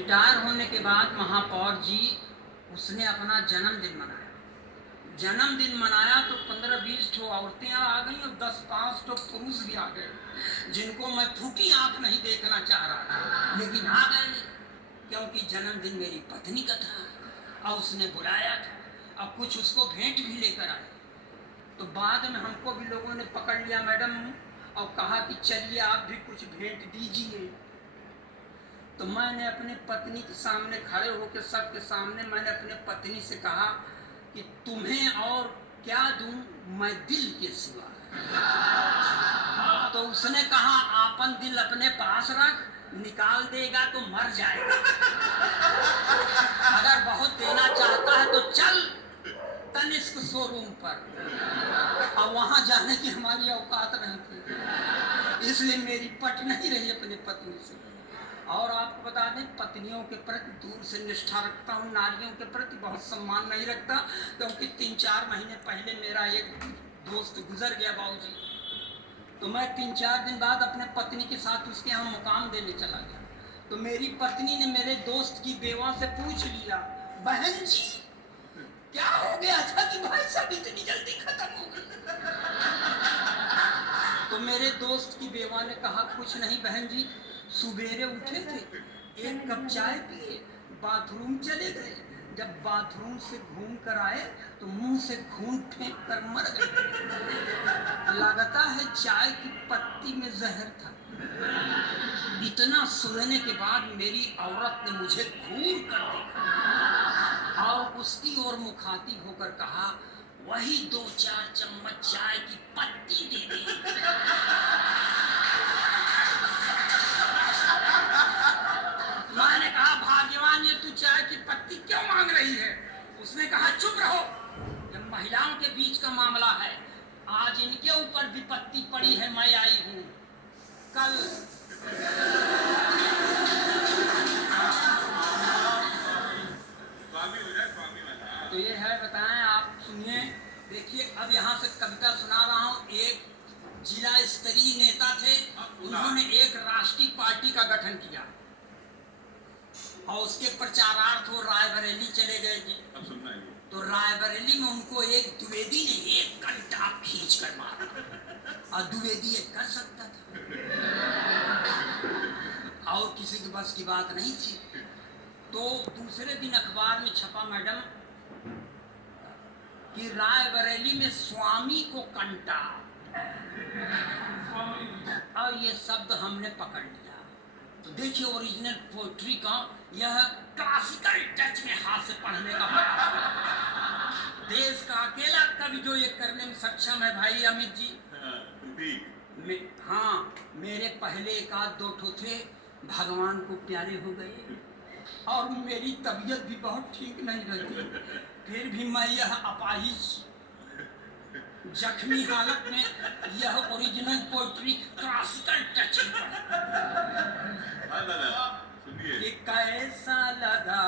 Retire होने के बाद महापौर जी उसने अपना जन्मदिन मनाया। जन्मदिन मनाया तो 15-20 ठो औरतें आ गई और 10-5 ठो पुरुष भी आ गए, जिनको मैं फूटी आंख नहीं देखना चाह रहा था, लेकिन आ गए क्योंकि जन्मदिन मेरी पत्नी का था और उसने बुलाया था। अब कुछ उसको भेंट भी लेकर आए। तो बाद में हमको भी लोगों ने पकड़ लिया मैडम और कहा कि चलिए आप भी कुछ भेंट दीजिए। तो मैंने अपनी पत्नी के सामने खड़े होकर सबके सामने मैंने अपने पत्नी से कहा कि तुम्हें और क्या दूं मैं दिल के सिवा। तो उसने कहा आपन दिल अपने पास रख, निकाल देगा तो मर जाएगा। अगर बहुत देना चाहता है तो चल तनिष्क शोरूम पर। और वहां जाने की हमारी औकात नहीं थी, इसलिए मेरी पट नहीं रही अपने पत्नी से। और आपको बता दें, पत्नियों के प्रति दूर से निष्ठा रखता हूँ, नारियों के प्रति बहुत सम्मान नहीं रखता, क्योंकि 3-4 महीने पहले मेरा एक दोस्त गुजर गया बाबूजी। तो मैं 3-4 दिन बाद अपने पत्नी के साथ उसके यहाँ मुकाम देने चला गया। तो मेरी पत्नी ने मेरे दोस्त की बेवा से पूछ लिया, बहन जी क्या हो गया था कि भाई सब इतनी जल्दी खत्म हो गई? तो मेरे दोस्त की बेवा ने कहा कुछ नहीं बहन जी, सुबेरे उठे थे, एक कप चाय पिए, बाथरूम चले गए, जब बाथरूम से घूम कर आए तो मुंह से खून फेंक कर मर गए। लगता है चाय की पत्ती में जहर था। इतना सुनने के बाद मेरी औरत ने मुझे घूर कर देखा और उसकी ओर मुखातिब होकर कहा, वही 2-4 चम्मच चाय की पत्ती दे दे। मैंने कहा भाग्यवान ये तू चाय की पत्ती क्यों मांग रही है? उसने कहा चुप रहो, ये महिलाओं के बीच का मामला है, आज इनके ऊपर विपत्ति पड़ी है, मैं आई हूँ कल। तो ये है, बताएं आप सुनिए, देखिए अब यहाँ से कविता सुना रहा हूँ। एक जिला स्तरीय नेता थे, उन्होंने एक राष्ट्रीय पार्टी का गठन किया और उसके प्रचारार्थ वो रायबरेली चले गए जी। अब सुनना है। तो रायबरेली में उनको एक द्विवेदी ने एक घंटा खींच कर मारा, और द्विवेदी ये कर सकता था और किसी के बस की बात नहीं थी। तो दूसरे दिन अखबार में छपा मैडम कि रायबरेली में स्वामी को कंटा, और ये शब्द हमने पकड़ लिया। तो देखिए ओरिजिनल पोएट्री का यह क्लासिकल टच में हाथ से पढ़ने का देश का अकेला कवि जो ये करने में सक्षम है भाई अमित जी। हाँ, मेरे पहले 1-2 ठो थे, भगवान को प्यारे हो गए और मेरी तबीयत भी बहुत ठीक नहीं रहती, फिर भी मैं यह अपाहिज जख्मी हालत में यह ओरिजिनल पोएट्री क्लासिकल टच में कि कैसा लगा